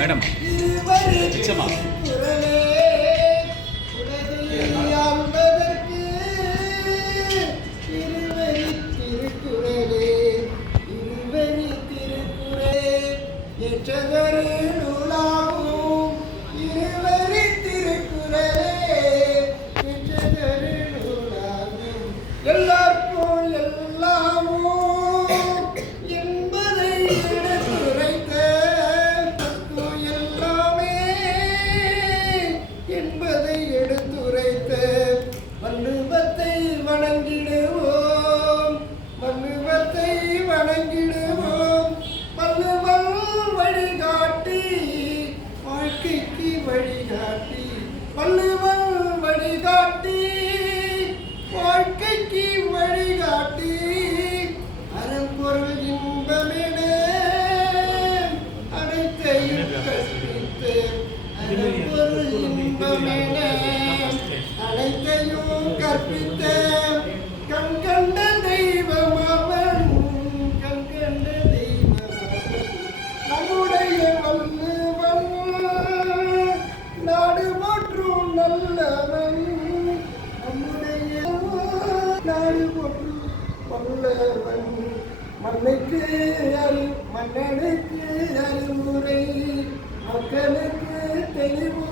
Madam நிச்சயமா எல்லாருக்கும் எல்லாமோ என்பதை எடுத்துரைத்த தத்துவம் எல்லாமே என்பதை எடுத்துரைத்த வள்ளுவத்தை வணங்கிடுவோம், வள்ளுவத்தை வணங்கிடுவோம். வள்ளுவம் வழிகாட்டி வாழ்க்கைக்கு வழிகாட்டி, வள்ளுவம் வழிகாட்டி வாழ்க்கைக்கு வழிகாட்டி அறம்பொருள் இன்பமென அனைத்தையும் கற்பித்து, அறம்பொருள் இன்பமென அனைத்தையும் கற்பித்த கண் கண்ட தெய்வம் அவன், கண் கண்ட தெய்வம் நம்முடைய வள்ளுவன், நாடு போற்றும் நல்லவன், நாடு போற்றும் வல்லவன், மண்ணுக்கு மன்னனுக்கு அறிவுரை, மக்களுக்கு தெளிவு